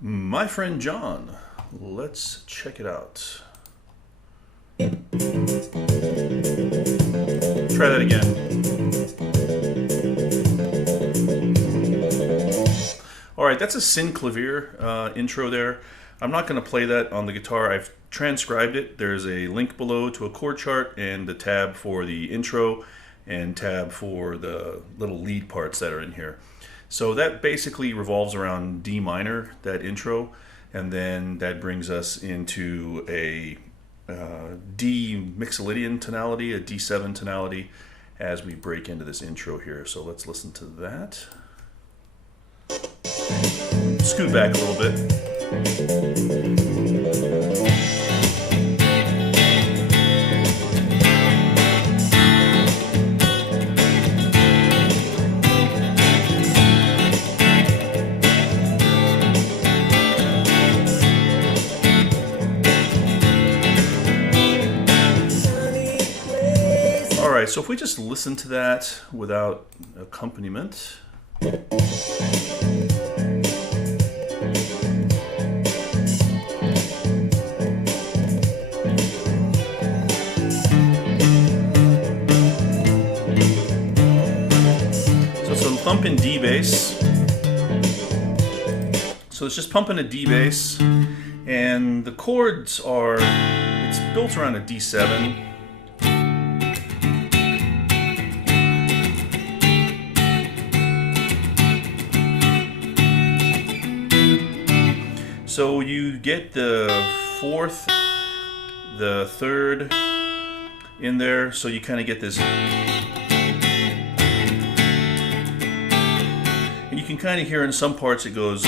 My friend John. Let's check it out. Try that again. All right, that's a synclavier intro there. I'm not going to play that on the guitar. I've transcribed it. There's a link below to a chord chart and a tab for the intro and tab for the little lead parts that are in here. So that basically revolves around D minor, that intro, and then that brings us into a D mixolydian tonality, a D7 tonality, as we break into this intro here. So let's listen to that. Scoot back a little bit. All right, so if we just listen to that without accompaniment. Pumping D bass. So it's just pumping a D bass, and the chords are, it's built around a D7. So you get the fourth, the third in there, so you kind of get this. You can kind of hear in some parts it goes,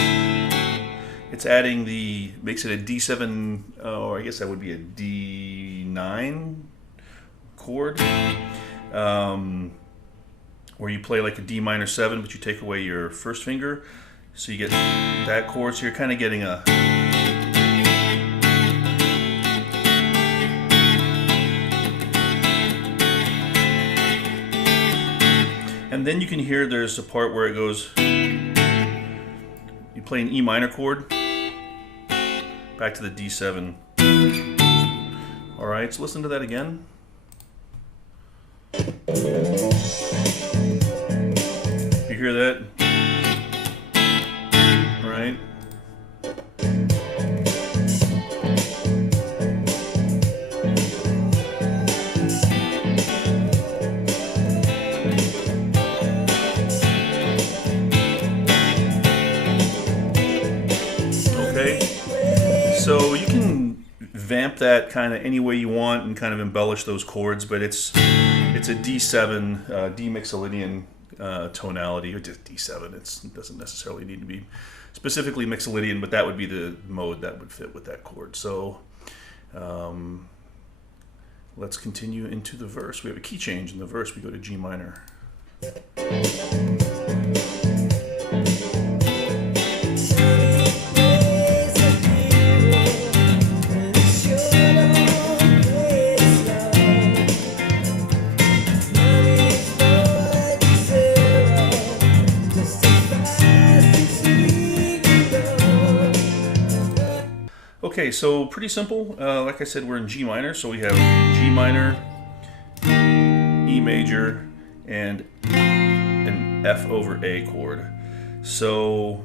it's adding the, makes it a D7, or I guess that would be a D9 chord, where you play like a D minor 7, but you take away your first finger, so you get that chord, so you're kind of getting a, and then you can hear there's a part where it goes, you play an E minor chord, back to the D7. All right, so listen to that again. You hear that? All right. So you can vamp that kind of any way you want and kind of embellish those chords, but it's a D7, D mixolydian tonality, or just D7. It doesn't necessarily need to be specifically mixolydian, but that would be the mode that would fit with that chord. So let's continue into the verse. We have a key change in the verse. We go to G minor. Okay, so pretty simple. Like I said, we're in G minor, so we have G minor, E major, and an F over A chord. So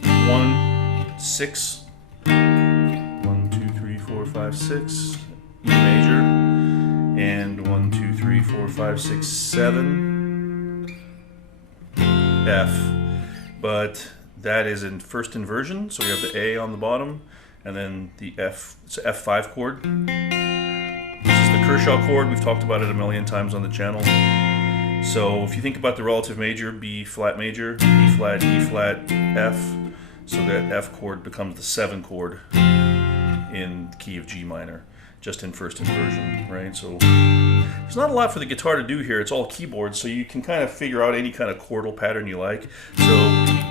1, 6, 1, 2, 3, 4, 5, 6, E major, and 1, 2, 3, 4, 5, 6, 7, F. But that is in first inversion, so we have the A on the bottom, and then the F, it's an F5 chord. This is the Kershaw chord. We've talked about it a million times on the channel. So if you think about the relative major, B flat major, E flat, E flat, F, so that F chord becomes the 7 chord in the key of G minor, just in first inversion, right? So there's not a lot for the guitar to do here. It's all keyboard, so you can kind of figure out any kind of chordal pattern you like. So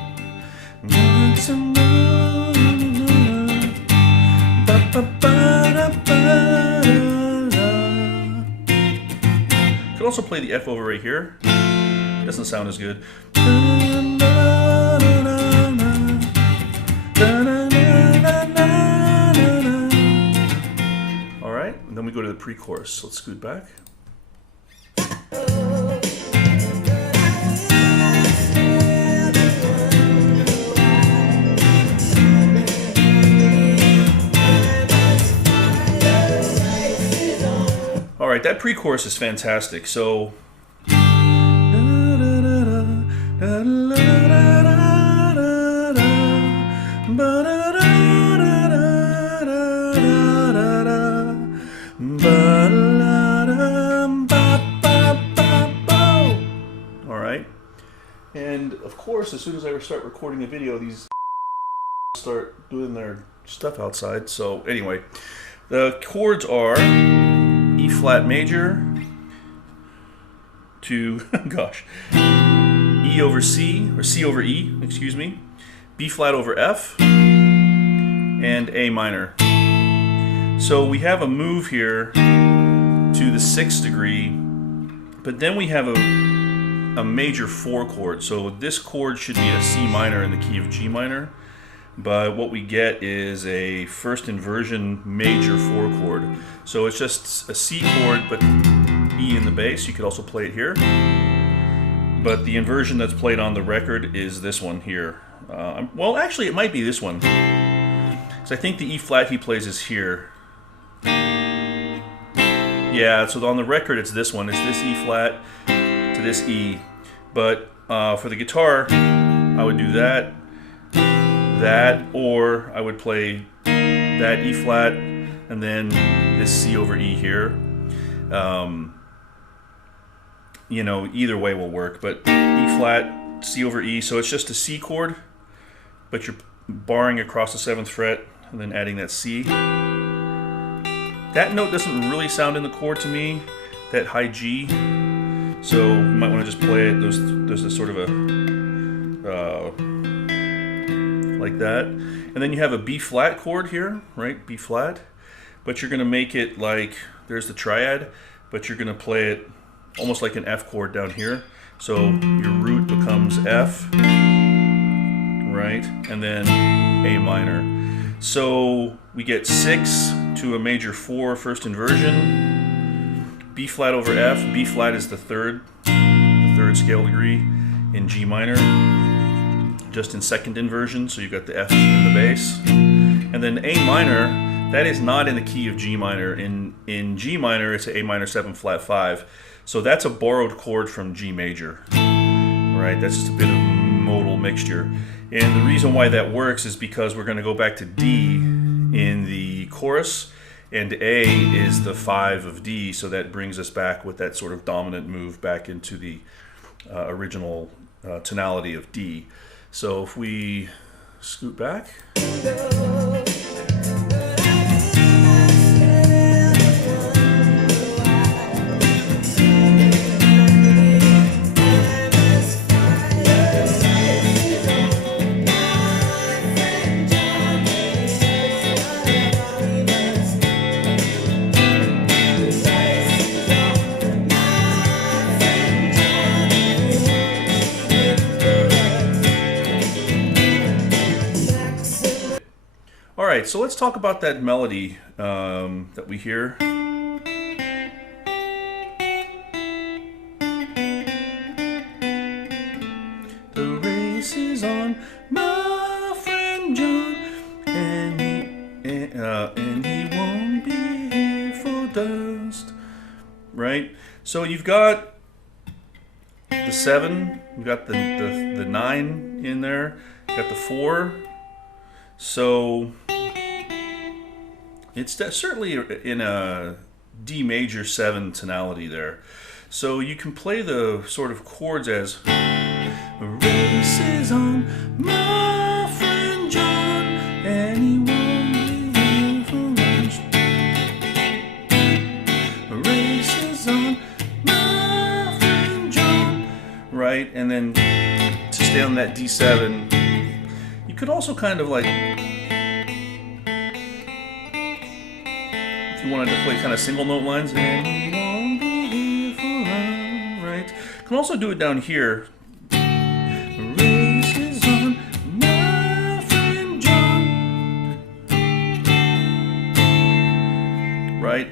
could also play the F over right here. Doesn't sound as good. pre-chorus. Let's scoot back. All right, that pre-chorus is fantastic. So all right, and of course, as soon as I start recording a video, these start doing their stuff outside. So anyway, the chords are E flat major to, gosh, E over C, or C over E, excuse me, B flat over F, and A minor. So we have a move here to the 6th degree, but then we have a major 4 chord. So this chord should be a C minor in the key of G minor. But what we get is a first inversion major 4 chord. So it's just a C chord, but E in the bass. You could also play it here. But the inversion that's played on the record is this one here. Well, actually, it might be this one. So I think the E flat he plays is here. Yeah, so on the record, it's this one. It's this E flat to this E. But for the guitar, I would do that, or I would play that E flat and then this C over E here. You know, either way will work, but E flat, C over E, so it's just a C chord, but you're barring across the 7th fret and then adding that C. That note doesn't really sound in the chord to me, that high G, so you might want to just play it. There's a sort of a like that, and then you have a B flat chord here, right? B flat, but you're going to make it like, there's the triad, but you're going to play it almost like an F chord down here. So your root becomes F, right? And then A minor. So we get 6 to a major 4 first inversion, B flat over F. B flat is the third scale degree in G minor, just in second inversion, so you've got the F in the bass. And then A minor, that is not in the key of G minor. In G minor, it's an A minor 7 flat 5. So that's a borrowed chord from G major, right? That's just a bit of modal mixture. And the reason why that works is because we're going to go back to D in the chorus, and A is the 5 of D, so that brings us back with that sort of dominant move back into the original tonality of D. So if we scoot back. Alright, so let's talk about that melody that we hear. The race is on, my friend John, and he won't be here for dust. Right? So you've got the 7, you've got the 9 in there, you've got the 4. So it's certainly in a D major 7 tonality there. So you can play the sort of chords as race is on, my friend John, and he won't be here for lunch. Race is on, my friend John. Right, and then to stay on that D7, you could also kind of like, if you wanted to play kind of single note lines, and he won't be here for long, right? You can also do it down here. Race is on, my friend John. Right?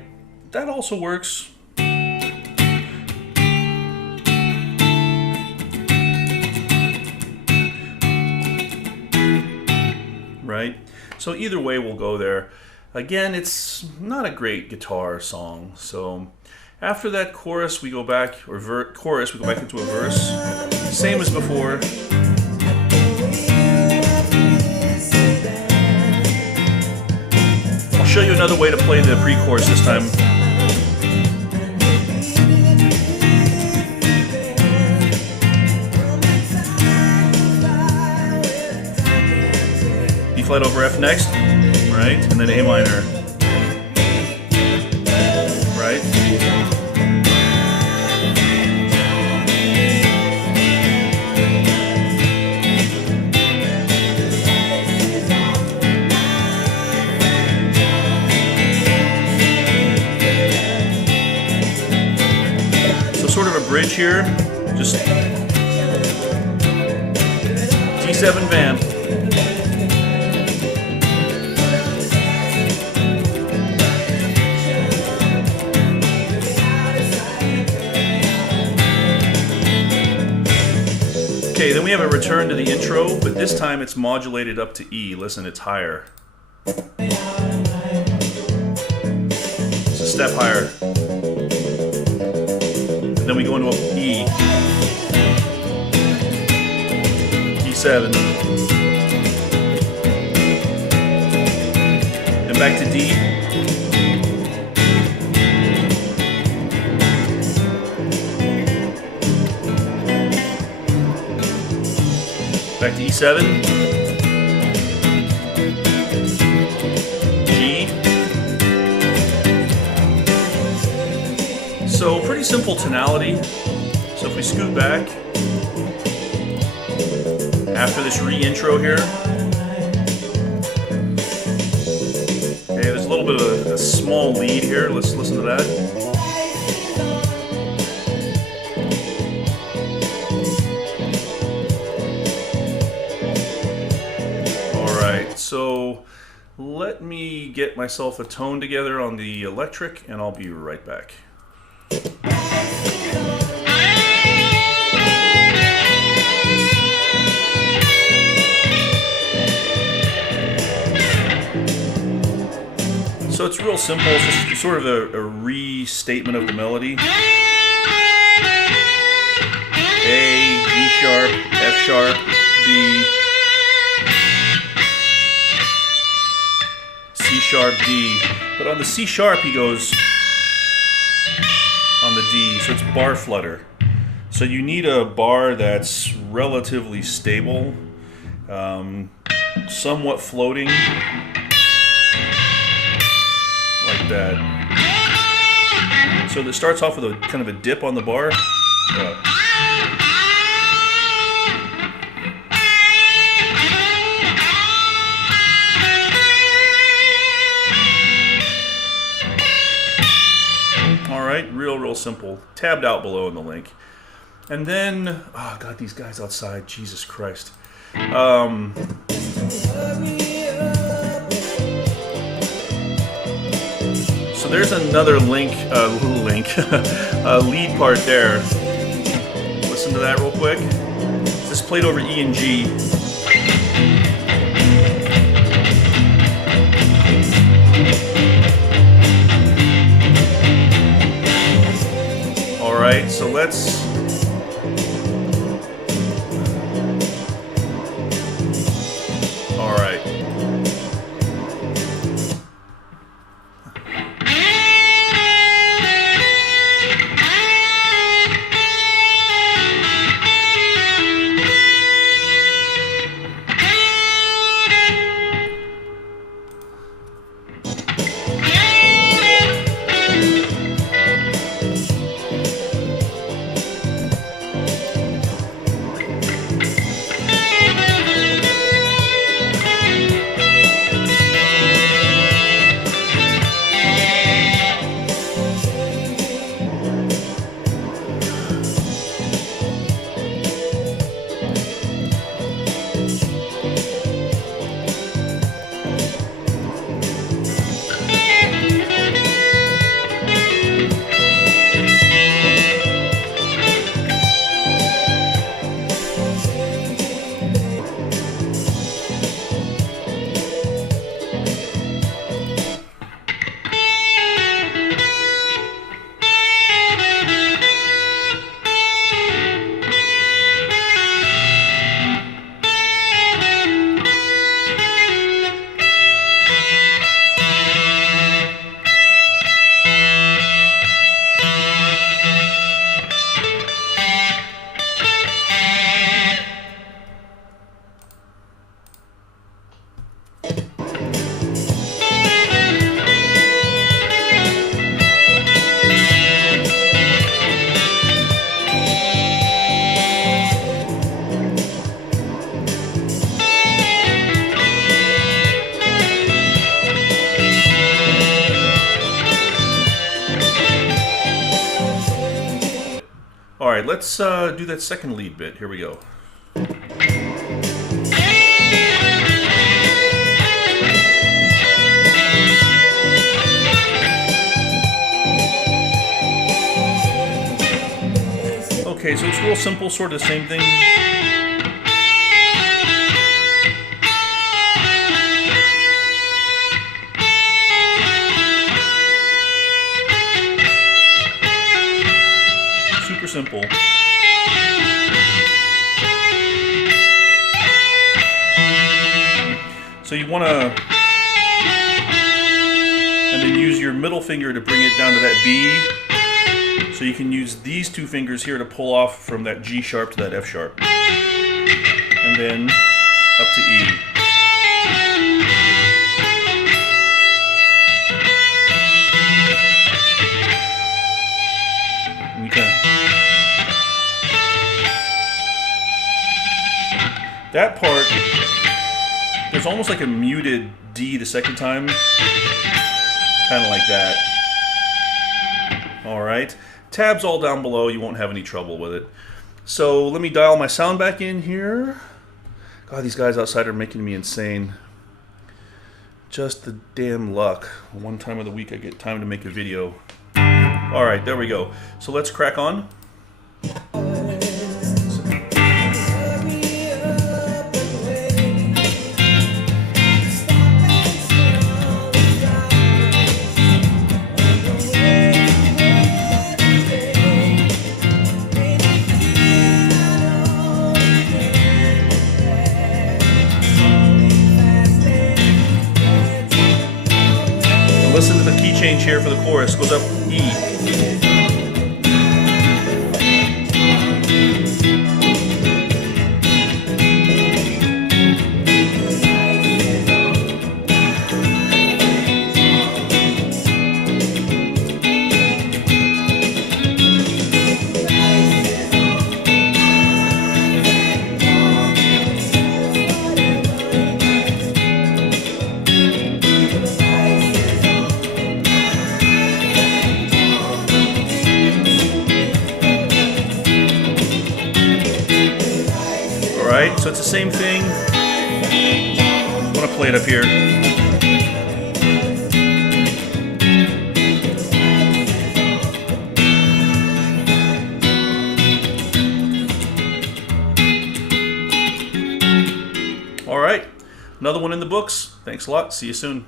that also works. Right? So either way we'll go there. Again, it's not a great guitar song. So after that chorus we go back, or chorus, we go back into a verse. Same as before. I'll show you another way to play the pre-chorus this time. E flat over F next, right? And then A minor, right? So sort of a bridge here, just D7 vamp. Okay, then we have a return to the intro, but this time it's modulated up to E. Listen, it's higher. It's a step higher. And then we go into a E. E7. And back to D. Back to E7, G. So pretty simple tonality. So if we scoot back, after this re-intro here, okay, there's a little bit of a small lead here. Let's listen to that. So let me get myself a tone together on the electric and I'll be right back. So it's real simple, it's just sort of a restatement of the melody. A, G sharp, F sharp, B, C sharp, D, but on the C sharp he goes on the D, so it's bar flutter. So you need a bar that's relatively stable, somewhat floating, like that. So it starts off with a kind of a dip on the bar. Alright, real simple. Tabbed out below in the link. And then, oh god, these guys outside, Jesus Christ. So there's another lead part there. Listen to that real quick. This played over E and G. Alright, so let's... Alright. right, let's do that second lead bit. Here we go. Okay, so it's real simple, sort of the same thing. Super simple. So you want to, and then use your middle finger to bring it down to that B. So you can use these two fingers here to pull off from that G sharp to that F sharp. And then up to E. And you can, that part, there's almost like a muted D the second time. Kind of like that. Alright. Tabs all down below, you won't have any trouble with it. So let me dial my sound back in here. God, these guys outside are making me insane. Just the damn luck. One time of the week I get time to make a video. Alright, there we go. So let's crack on. Listen to the key change here for the chorus. Goes up E. Alright, so it's the same thing. I'm going to play it up here. Alright, another one in the books. Thanks a lot. See you soon.